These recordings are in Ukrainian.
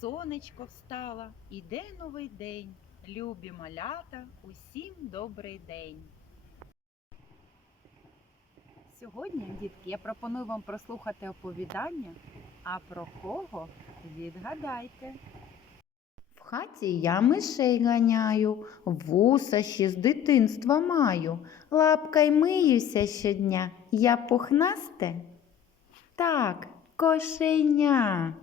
сонечко встало, іде новий день. Любі малята, усім добрий день. Сьогодні, дітки, я пропоную вам прослухати оповідання. А про кого відгадайте? В хаті я мишей ганяю, вуса ще з дитинства маю, лапкай миюся щодня, я пухнасте? Так, кошеня.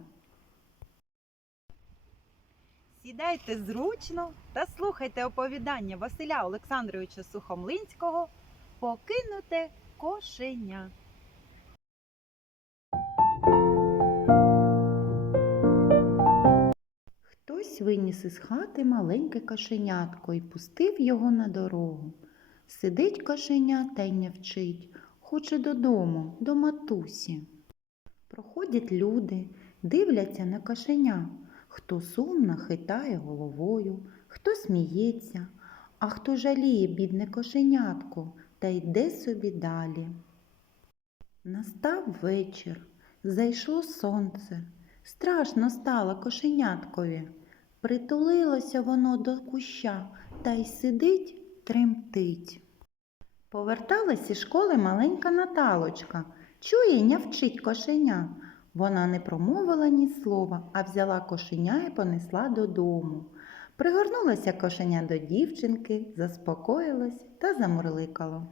Сідайте зручно та слухайте оповідання Василя Олександровича Сухомлинського Покинуте кошеня. Хтось виніс із хати маленьке кошенятко і пустив його на дорогу. Сидить кошеня та й не вчить, хоче додому, до матусі. Проходять люди, дивляться на кошеня, хто сумно хитає головою, хто сміється, а хто жаліє бідне кошенятко та йде собі далі. Настав вечір, зайшло сонце. Страшно стало кошеняткові. Притулилося воно до куща та й сидить, тремтить. Поверталась із школи маленька Наталочка. Чує, нявчить кошеня. Вона не промовила ні слова, а взяла кошеня і понесла додому. Пригорнулося кошеня до дівчинки, заспокоїлось та замурликало.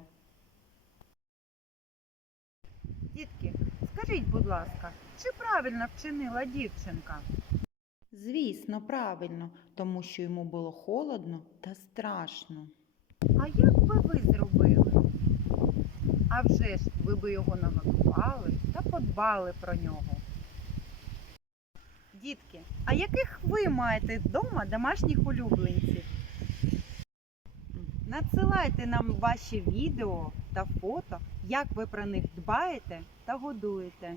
Дітки, скажіть, будь ласка, чи правильно вчинила дівчинка? Звісно, правильно, тому що йому було холодно та страшно. А як би ви зробили? А вже ж ви би його нагодували та подбали про нього. Дітки, а яких ви маєте вдома домашніх улюбленців? Надсилайте нам ваші відео та фото, як ви про них дбаєте та годуєте.